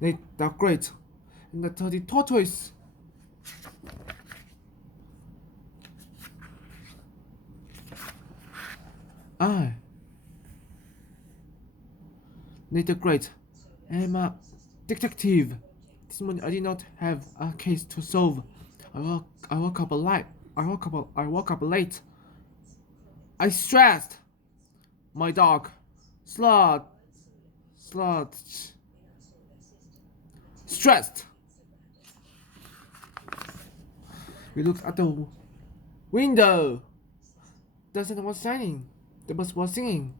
Nate the Great, and the Tardy Tortoise. I, Nate the Great, am a detective. This morning I did not have a case to solve. I woke up late. I woke up late. I stressed. My dog, Slot, stressed. We looked at the window. The sun was shining. The birds were singing.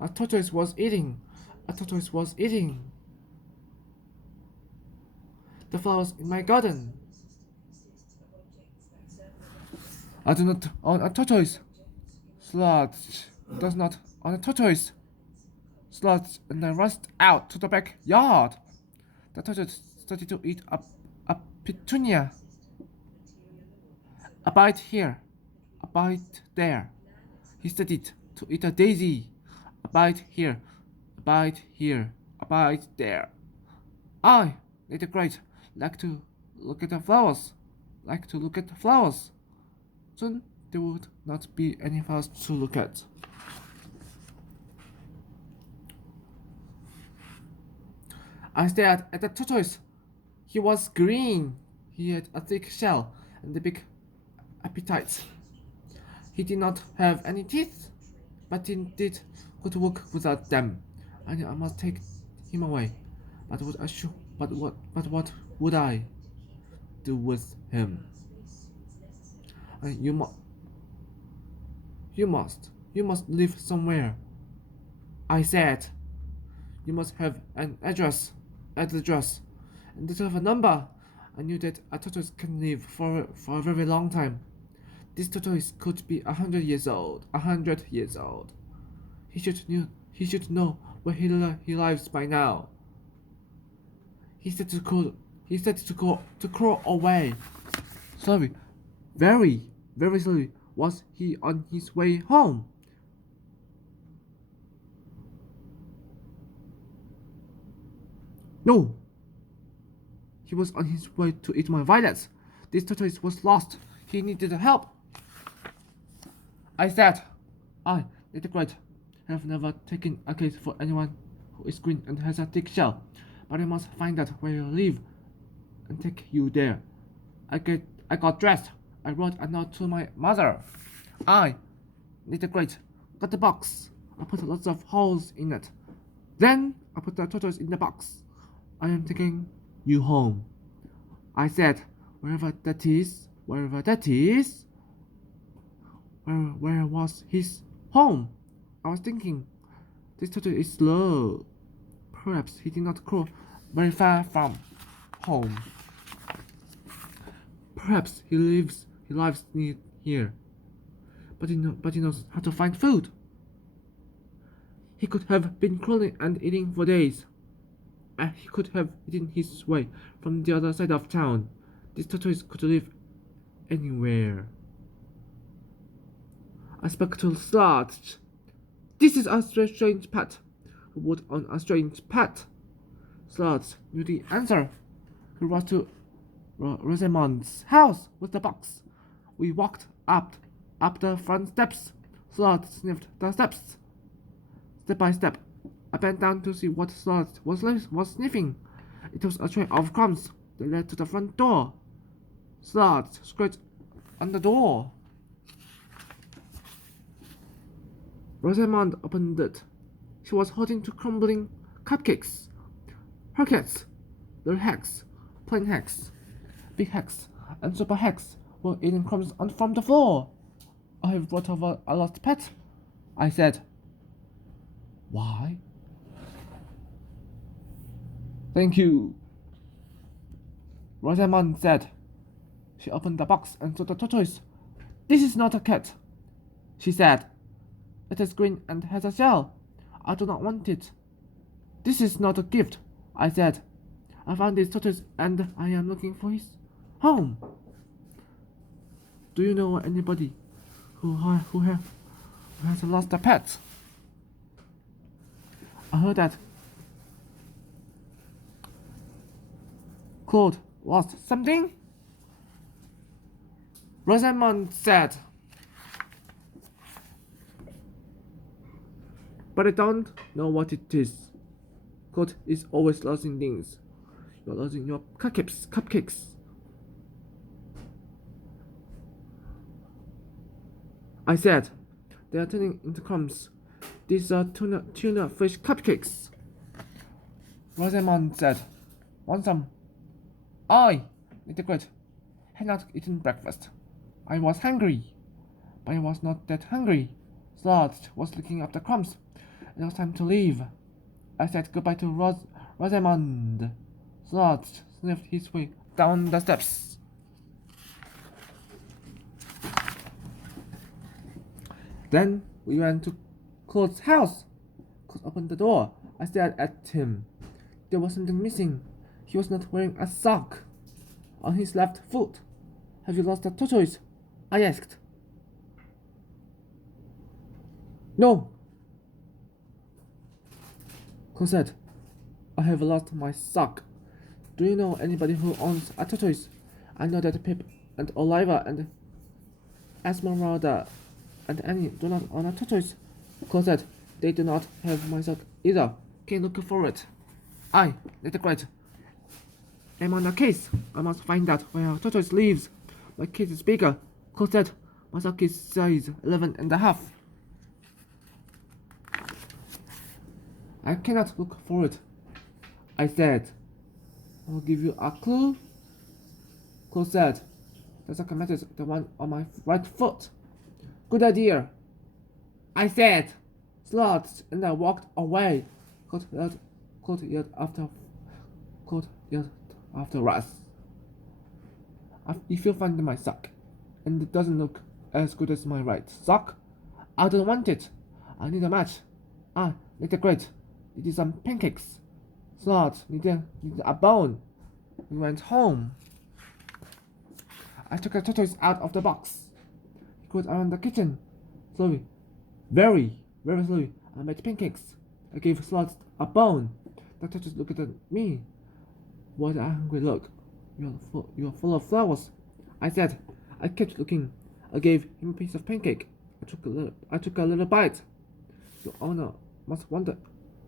A tortoise was eating. A tortoise was eating the flowers in my garden. I do not own a tortoise. Sludge does not own a tortoise. Sludge and I rushed out to the backyard. The tortoise started to eat a petunia. A bite here, a bite there. He started to eat a daisy. A bite here, a bite here, a bite there. I, little great, like to look at the flowers. Soon there would not be any flowers to look at. I stared at the tortoise. He was green. He had a thick shell and a big appetite. He did not have any teeth, but he did good work without them. I knew I must take him away. But what would I do with him? You must live somewhere. I said, you must have an address, and to have a number. I knew that a tortoise can live for a very long time. This tortoise could be 100 years old. He should know where he lives by now. He started to crawl away. Slowly, very slowly, was he on his way home. No! He was on his way to eat my violets. This tortoise was lost. He needed help. I said, I, little great, have never taken a case for anyone who is green and has a thick shell, but I must find out where you live and take you there. I got dressed. I wrote a note to my mother. I, little great, got the box. I put lots of holes in it. Then I put the tortoise in the box. I am taking you home. I said, wherever that is. Where was his home? I was thinking, this tortoise is slow. Perhaps he did not crawl very far from home. Perhaps he lives near here. But he knows how to find food. He could have been crawling and eating for days. He could have eaten his way from the other side of town. This tortoise could live anywhere. I spoke to Sludge. This is a strange pet. Who would own a strange pet? Sludge knew the answer. He rushed to Rosamond's house with the box. We walked up the front steps. Sludge sniffed the steps. Step by step, I bent down to see what Sludge was sniffing. It was a tray of crumbs that led to the front door. Sludge scratched on the door. Rosamond opened it. She was holding two crumbling cupcakes. Her cats, little hacks, plain hacks, big hacks, and super hacks were eating crumbs from the floor. I have brought over a lost pet, I said. Why? Thank you, Rosamond said. She opened the box and saw the tortoise. This is not a cat, she said. It is green and has a shell. I do not want it. This is not a gift, I said. I found this tortoise and I am looking for his home. Do you know anybody who has lost a pet? I heard that Claude lost something? Rosamond said. But I don't know what it is. Claude is always losing things. You're losing your cupcakes. I said. They are turning into crumbs. These are tuna fish cupcakes. Rosamond said. Want some? I, little Great, had not eaten breakfast. I was hungry, but I was not that hungry. Sludge was licking up the crumbs. It was time to leave. I said goodbye to Rosamond. Sludge sniffed his way down the steps. Then we went to Claude's house. Claude opened the door. I stared at him. There was something missing. He was not wearing a sock on his left foot. Have you lost a tortoise? I asked. No. Claude said, I have lost my sock. Do you know anybody who owns a tortoise? I know that Pip and Oliver and Esmeralda and Annie do not own a tortoise. Claude said, they do not have my sock either. Can you look for it? I, little Great, I'm on a case. I must find out where a tortoise lives. My case is bigger. Claude said, my sock is size 11 and a half. I cannot look for it. I said, I'll give you a clue. Claude said, the sock matches the one on my right foot. Good idea. I said, Slots, and I walked away. Claude yelled after us. If you find my sock, and it doesn't look as good as my right sock, I don't want it. I need a match. Little Great, it is some pancakes. Slots need a bone. We went home. I took the tortoise out of the box. He goes around the kitchen. Slowly, very slowly, I made pancakes. I gave Slots a bone. The tortoise looked at me. What a hungry look. You're full of flowers. I said. I kept looking. I gave him a piece of pancake. I took a little bite. Your owner must wonder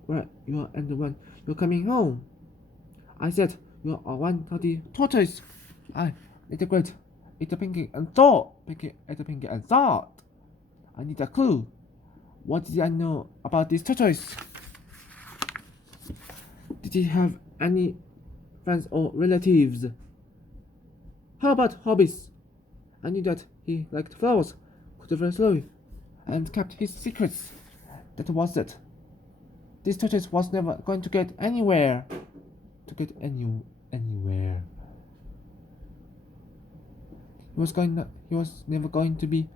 where you are and when you're coming home. I said, you are one dirty tortoise. I, little Great, ate a pancake and thought. I need a clue. What did I know about this tortoise? Did he have any friends or relatives? How about hobbies? I knew that he liked flowers, could very slowly, and kept his secrets. That was it. This tortoise was never going to get anywhere. Anywhere. He was never going to be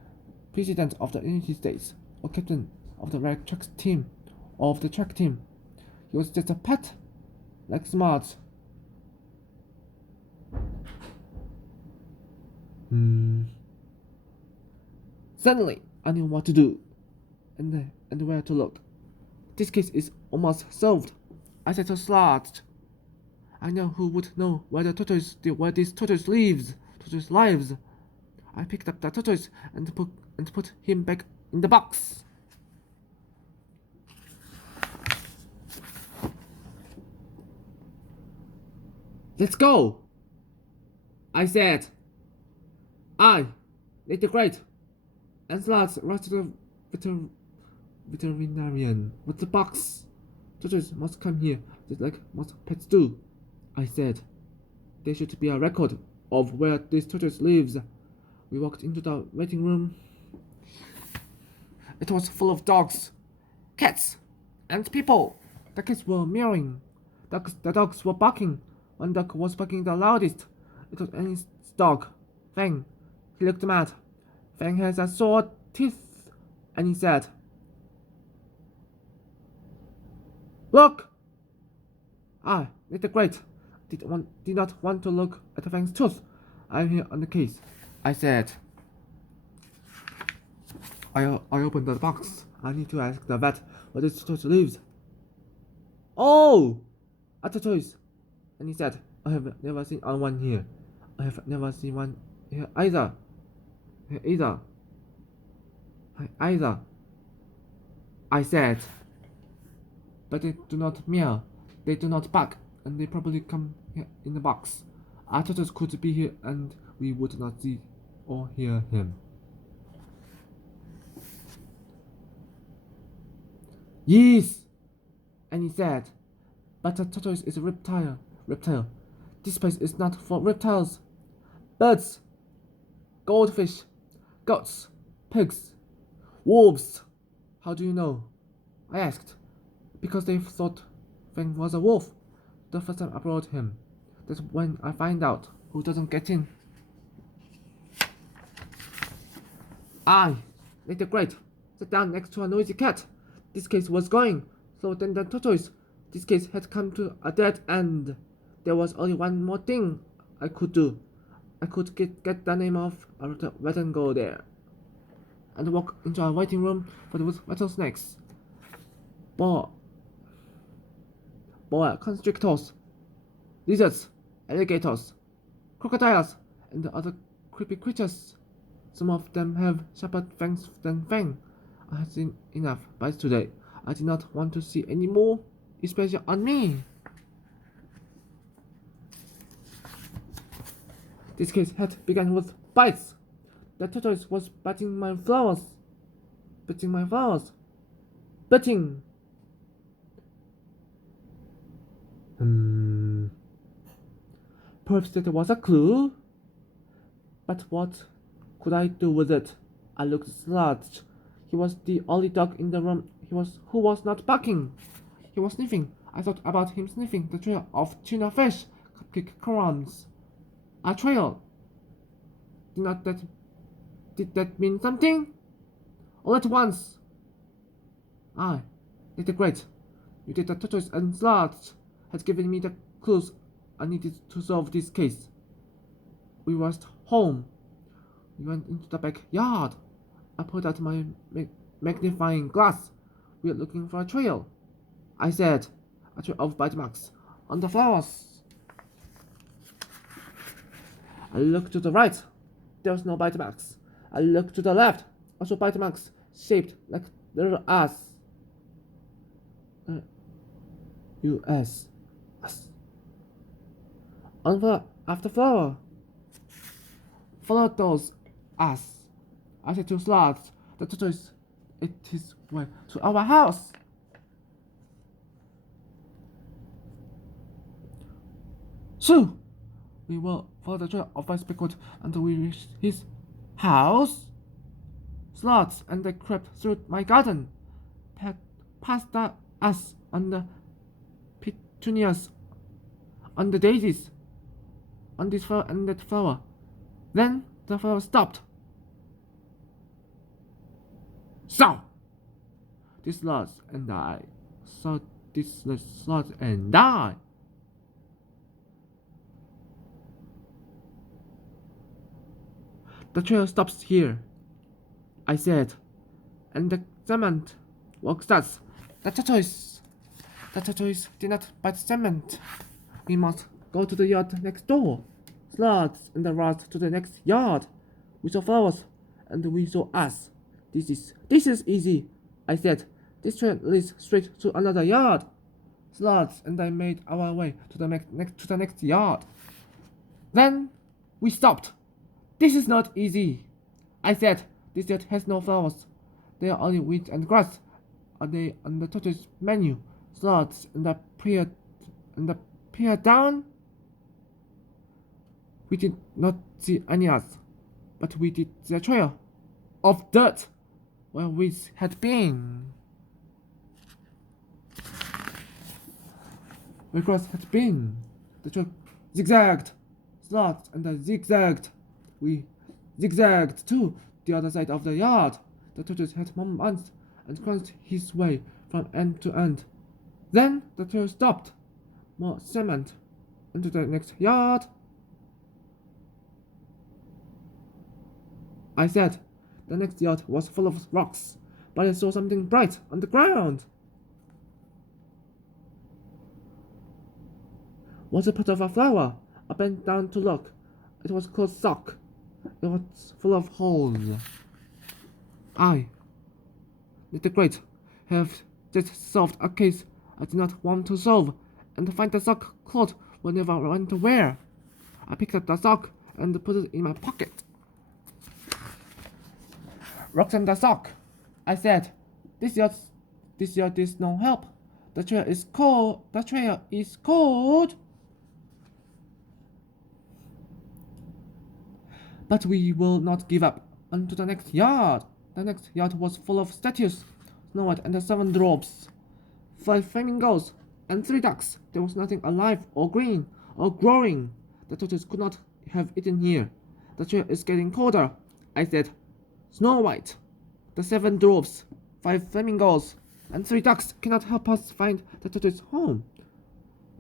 president of the United States or captain of the track team. He was just a pet, like Smart. Suddenly, I knew what to do, and where to look. This case is almost solved. I said to Slot. I know who would know where this tortoise lives. I picked up the tortoise and put him back in the box. Let's go, I said. I, little Great, and Slot rushed to the veterinarian with the box. Tortoise must come here, just like most pets do, I said. There should be a record of where this tortoise lives. We walked into the waiting room. It was full of dogs, cats, and people. The kids were meowing. The dogs were barking. One dog was barking the loudest. It was Annie's dog, Fang. He looked mad. Fang has a sore teeth, Annie said. Look! I, little Great, did not want to look at Fang's tooth. I'm here on the case, I said. I opened the box. I need to ask the vet where this tortoise lives. Oh! A tortoise, Annie said. I have never seen one here. I have never seen one here either. Here either. Here either. I said. But they do not meow. They do not bark, and they probably come here in the box. Our Tortoise could be here, and we would not see or hear him. Yes, and he said, but a tortoise is a reptile. This place is not for reptiles. Birds, goldfish, goats, pigs, wolves. How do you know? I asked. Because they thought Fang was a wolf. The first time I brought him. That's when I find out who doesn't get in. I, Little Great, sat down next to a noisy cat. This case was going. So then the tortoise. This case had come to a dead end. There was only one more thing I could do. I could get the name of a rat and go there. And walk into a waiting room for the rattlesnakes. Boa constrictors, lizards, alligators, crocodiles, and other creepy creatures. Some of them have sharper fangs than Fang. I had seen enough bites today. I did not want to see any more, especially on me. This case had begun with bites. The tortoise was biting my flowers. Biting. Perhaps that was a clue. But what could I do with it? I looked slouched. He was the only dog in the room who was not barking. He was sniffing. I thought about him sniffing the trail of tuna fish, cupcake crumbs. A trail. Did that mean something? All at once. Little Great, you did the tortoise and slouched had given me the clues I needed to solve this case. We rushed home. We went into the backyard. I pulled out my magnifying glass. We are looking for a trail. I said, a trail of bite marks on the flowers. I looked to the right. There was no bite marks. I looked to the left. Also bite marks shaped like little us. U.S. After flower. Follow those us. I said to Sloth, the tortoise ate his way to our house. So, we will follow the trail of ice pickle until we reach his house. Sloths and they crept through my garden, past us on the petunias, on the daisies, on this flower and that flower. Then the flower stopped. So, this sloth and I saw this sloth and I. The trail stops here, I said, and the cement walks us. The tortoise did not bite cement. We must go to the yard next door. Sloths and the rats to the next yard. We saw flowers, and we saw us. This is easy, I said. This trail leads straight to another yard. Sloths and I made our way to the next yard. Then we stopped. This is not easy, I said. This yard has no flowers. They are only weeds and grass. Are they on the tortoise menu? Sloths and I peered down. We did not see any us, but we did see a trail of dirt where weeds had been. Where grass had been. The trail zigzagged. Sloths and I zigzagged. We zigzagged to the other side of the yard. The tortoise had more months and crunched his way from end to end. Then the trail stopped. More cement. Into the next yard. I said. The next yard was full of rocks, but I saw something bright on the ground. was a part of a flower. I bent down to look. It was called sock. It was full of holes. I, Little Great, have just solved a case I did not want to solve, and to find the sock cloth will never want to wear. I picked up the sock and put it in my pocket. Roxanne the sock, I said. This year is no help. The trail is cold. The trail is cold. But we will not give up. On to the next yard. The next yard was full of statues, Snow White and the 7 dwarfs, 5 flamingos, and 3 ducks. There was nothing alive or green or growing. The tortoise could not have eaten here. The trail is getting colder, I said. Snow White, the 7 dwarfs, 5 flamingos, and 3 ducks cannot help us find the tortoise home.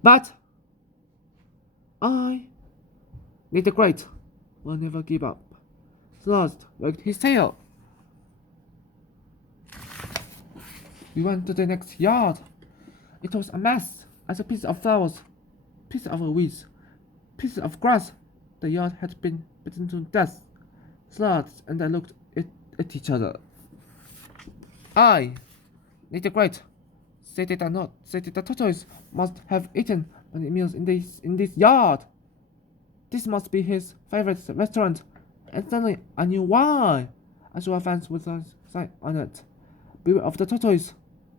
But I, Little Great, will never give up. Sloth wagged his tail. We went to the next yard. It was a mess. As a piece of flowers, pieces of weeds, pieces of grass. The yard had been beaten to death. Sloth and I looked at each other. I, Little Great, said that the tortoise must have eaten many meals in this yard. This must be his favorite restaurant, and suddenly I knew why. I saw a fence with a sign on it. Beware of the tortoise.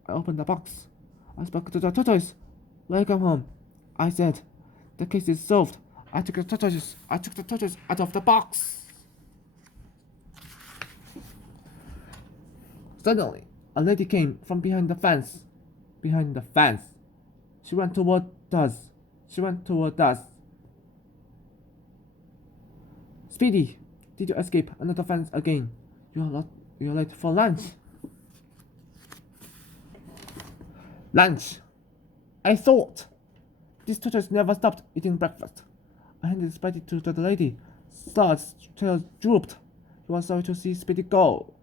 I opened the box. I spoke to the tortoise. Welcome home, I said. The case is solved. I took the tortoise out of the box. Suddenly, a lady came from behind the fence. She ran toward us. Speedy, did you escape under the fence again? You're late for lunch. Lunch, I thought. This tortoise never stopped eating breakfast. I handed Speedy to the lady. Sloth's tail drooped. He was sorry to see Speedy go.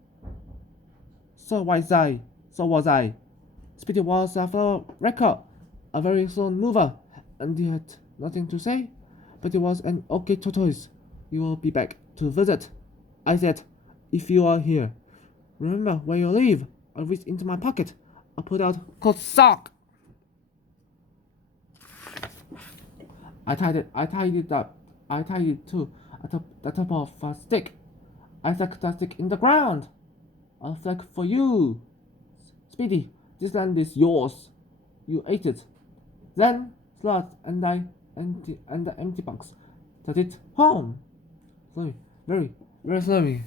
So was I. Speedy was a flower wrecker, a very slow mover, and he had nothing to say. But he was an okay tortoise. You will be back to visit, I said, if you are here. Remember where you live. I reached into my pocket. I pulled out cold sock. I tied it up. I tied it to the top of a stick. I stuck the stick in the ground. A flag for you. Speedy, this land is yours. You ate it. Then Sloth and I and the empty box. Take it home. Slowly, very, very slowly.